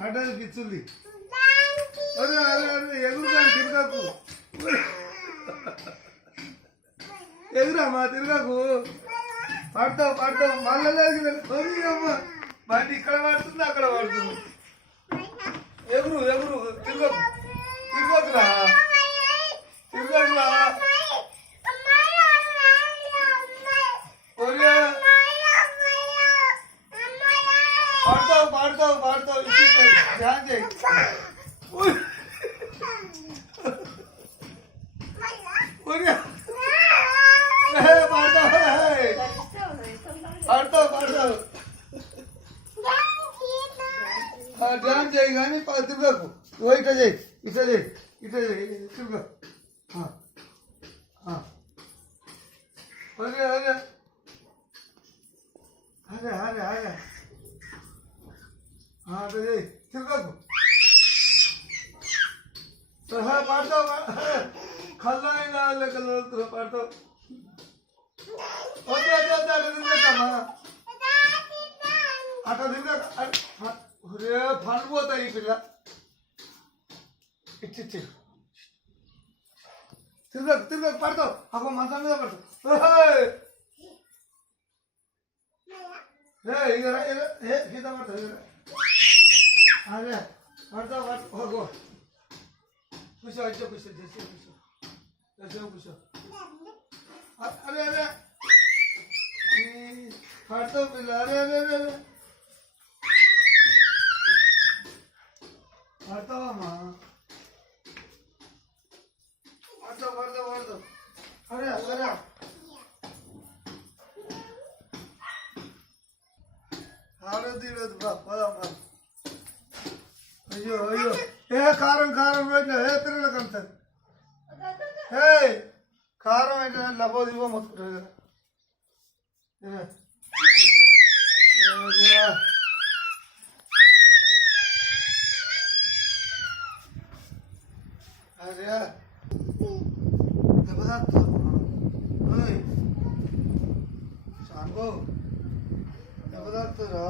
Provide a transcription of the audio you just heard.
హఠాత్ పిచ్చుంది. అరే అరే అరే ఎగురుతాను తిరగకు, ఎగురమ్మా తిరగకు, పడతావు పడతావు మళ్ళీ అమ్మ బయట ఇక్కడ పడుతుంది అక్కడ పడుతుంది. ఎగురు ఎగురు తిరగకు తిరగకురా తిరగకురా. పాడతావు పాడతావు పాడతావు ధ్యాన్ చేయి. పాడతావు పాడతావు ధ్యాన్ చేయి కానీ తిరగకు. ఇట్లా చేయి ఇట్లా చేయి ఇట్లా చేయి తిరగ. అరే అరే అరే అరే అరే అట్లా చేయి తిరగకు. పాడతావు కళ్ళు అయినా కళ్ళు పాడతావు. వద్దు వద్దు వద్దు అట్లా తిరగమ్మా అట్లా తిరగ. రే పని పోతాయి ఈ పిల్ల. ఇచ్చి తిరగకు తిరగకు పడతావు. అబ్బా మంచం మీద పడతావు. గీత పడతావు అదే పడతావు పడతావు. కూర్చో వచ్చో కూర్చో చేసి కూర్చో చేసే కూర్చో. అరే అరే పడతావు పిల్ల. అరే అరే అరే పడతావమ్మా పడతావు పడతావు పడతావు. అరే అరే ఆరోగ్యం పోదాం. అయ్యో అయ్యో కారం కారం పెట్టిన పిల్లలకు అంత కారం అయితే లబో దిగో మొత్తుకుంటుంది కదా. అరే దెబ్బ తాకుతావు సానుకో దెబ్బ తాకుతుందా.